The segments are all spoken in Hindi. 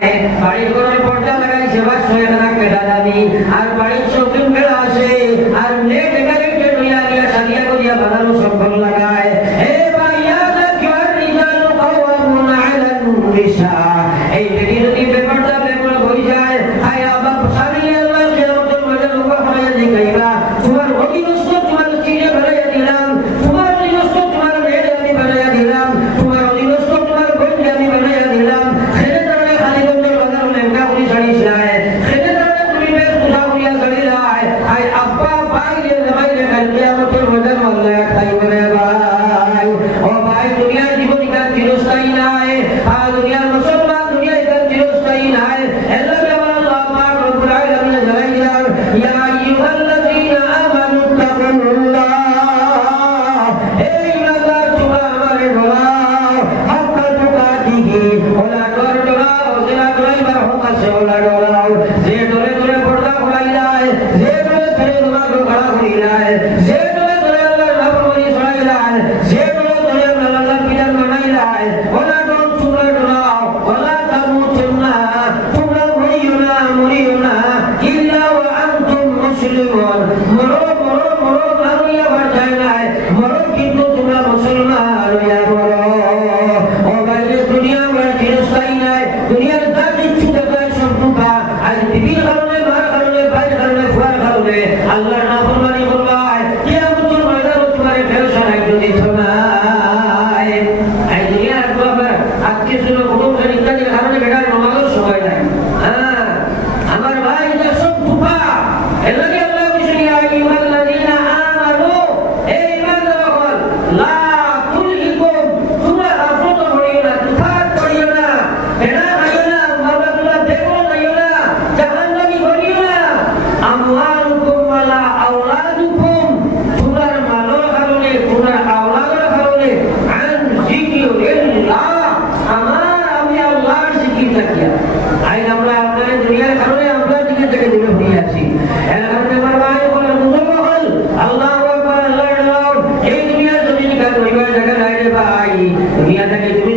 বাড়ির কোনো পর্দা লাগাই সেবার সয়ে না কেটা দাবি আর বাড়ির শপিং মেলা আছে আর নেট এখানে লইয়া নিয়া সারিয়া করিয়া বানানো সফল লাগায়। হে ভাইয়া দেখার যায় তোমার অধীন வாய்ப்புள்ள que Minha deve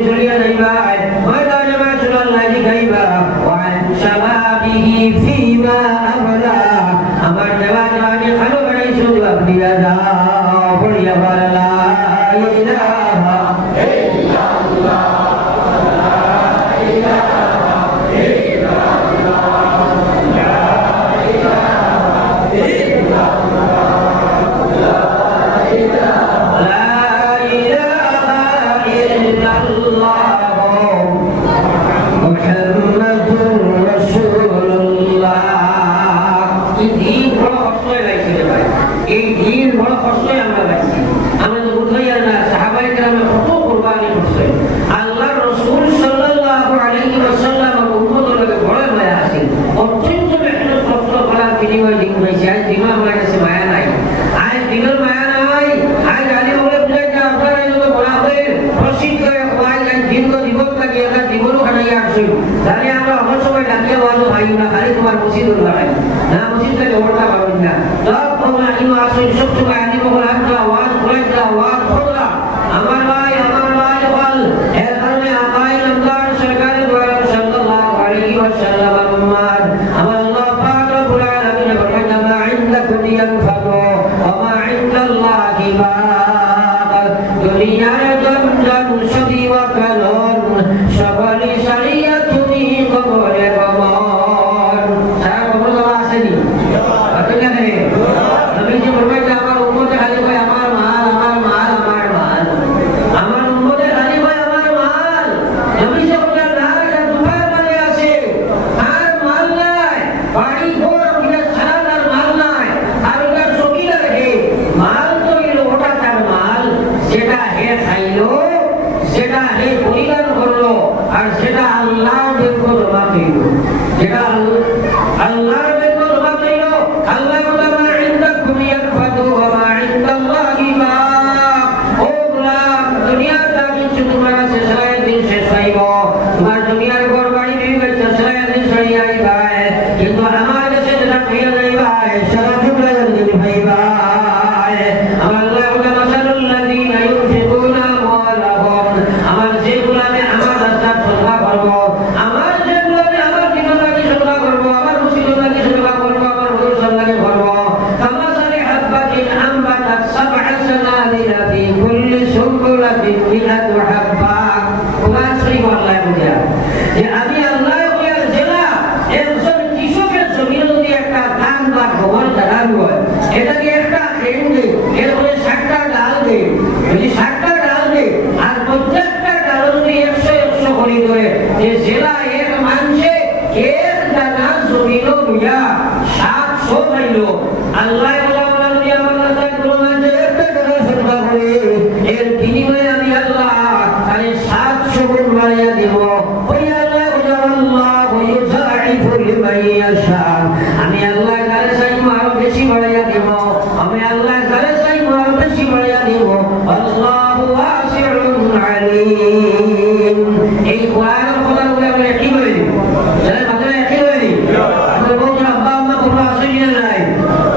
in need 我们这边。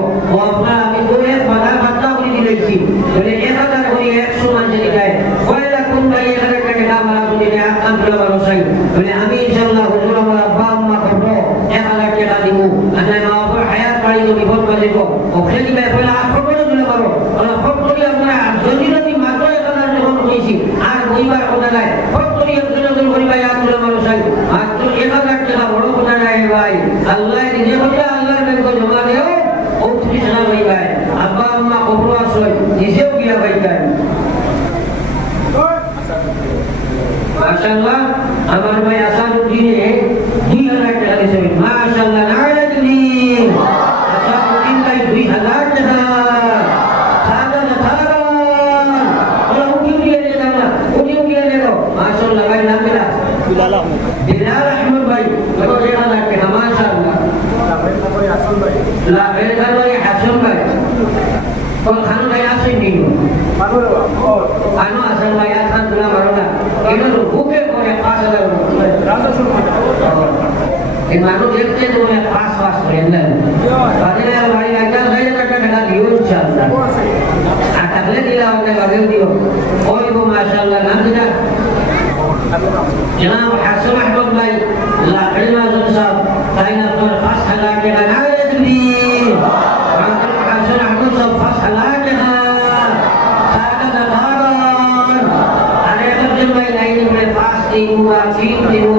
one हमारे भाई आसान जी ने दुई हज़ार टका के समय माशाल्लाह नायक ने आसान जी का दुई हज़ार टका सादा न थारा और उनकी भी ले लेना उनकी भी ले लो माशाल्लाह भाई नाम मिला बिलाल अहमद बिलाल अहमद भाई तो जेड़ा ना के माशाल्लाह लाभेदार भाई हसन भाई लाभेदार भाई हसन भाई और खानो भाई आसे नहीं हो। मारो और खानो हसन भाई आसान दुला मारो ना इधर भूख Imanu kita itu yang pas pas berenden. Artinya yang lain aja, saya katakan dengan diurusan. Atasnya dia orang yang bagus dia. Oh ibu masya Jangan hasil lagi. La ilmu susah. Tanya pas halal kita nanti. Antum hasil mahkum pas halal kita. Saya katakan. Ada yang terjemah lain yang pasti mungkin